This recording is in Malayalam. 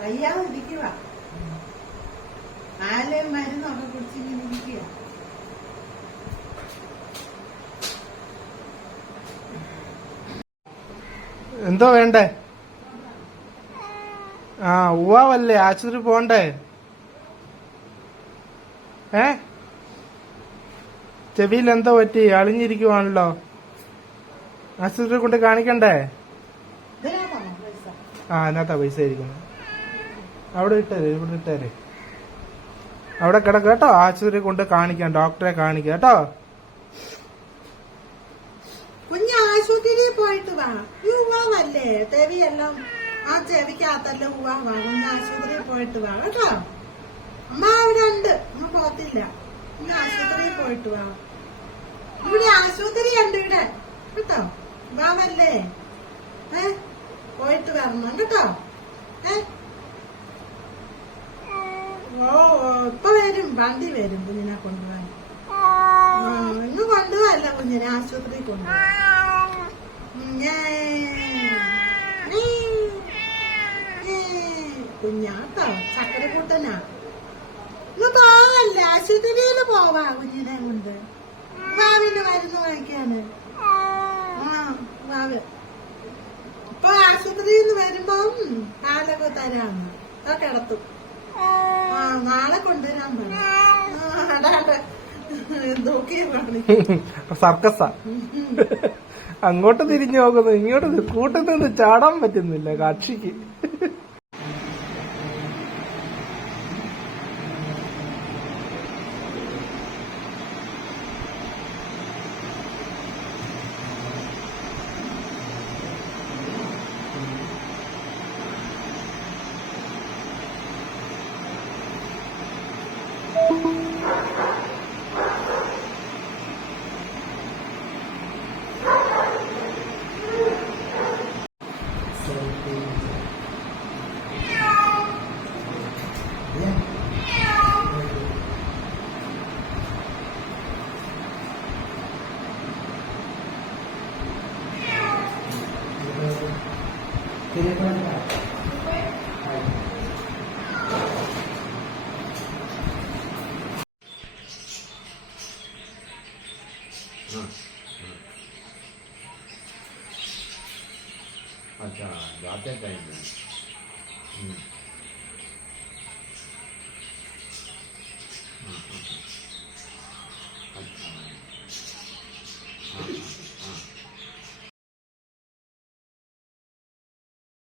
വയ്യാതെ ഇരിക്കുക ആലയും മരുന്നൊക്കെ കുടിച്ചിങ്ങനെ ഇരിക്കുക എന്തോ വേണ്ടേ? ആ ഉവാവല്ലേ ആശുപത്രി പോണ്ടേ? ഏ? ചെവിയിൽ എന്തോ പറ്റി? അളിഞ്ഞിരിക്കുവാണല്ലോ. ആശുപത്രി കൊണ്ട് കാണിക്കണ്ടേ? ആ അതിനകത്താ പൈസ ഇരിക്കുന്നത്. അവിടെ ഇട്ടേര് ഇവിടെ ഇട്ടേര്. അവിടെ കിടക്ക് കേട്ടോ ആശുപത്രി കൊണ്ട് കാണിക്കാം ഡോക്ടറെ കാണിക്കാം കേട്ടോ. പോയിട്ട് വാ ആ പോയിട്ട് വാ കേട്ടോ. അമ്മ ഉണ്ട് പോയിട്ട് വാ ഇവിടെ കേട്ടോ. ഏ? പോയിട്ട് വരണം കേട്ടോ. ഏ? ഓ ഇപ്പൊ വരും. വണ്ടി വരും കുഞ്ഞിനെ കൊണ്ടുപോകാൻ. ഇന്ന് കൊണ്ടുപോകല്ല കുഞ്ഞിനെ ആശുപത്രി കൊണ്ടുപോകാം. കുഞ്ഞാട്ടോ ചക്കരക്കൂട്ടനാ. ഇന്ന് പോവല്ല? ആശുപത്രിയിൽ പോവാ കുഞ്ഞിനെ കൊണ്ട്. ഭാവിന് മരുന്ന് വാങ്ങിക്കാന്. ആ ഭാവി ഇപ്പൊ ആശുപത്രിയിൽ നിന്ന് വരുമ്പം കാലൊക്കെ തരാന്ന് അതൊക്കെ കിടത്തും. നാളെ കൊണ്ടുവരാൻ സർക്കസാ. അങ്ങോട്ട് തിരിഞ്ഞു നോക്കുന്നു ഇങ്ങോട്ട് കൂട്ടത്തിൽ നിന്ന് ചാടാൻ പറ്റുന്നില്ല കക്ഷിക്ക്. 嗯。嗯。嗯。嗯。अच्छा जाते टाइम में हम्म।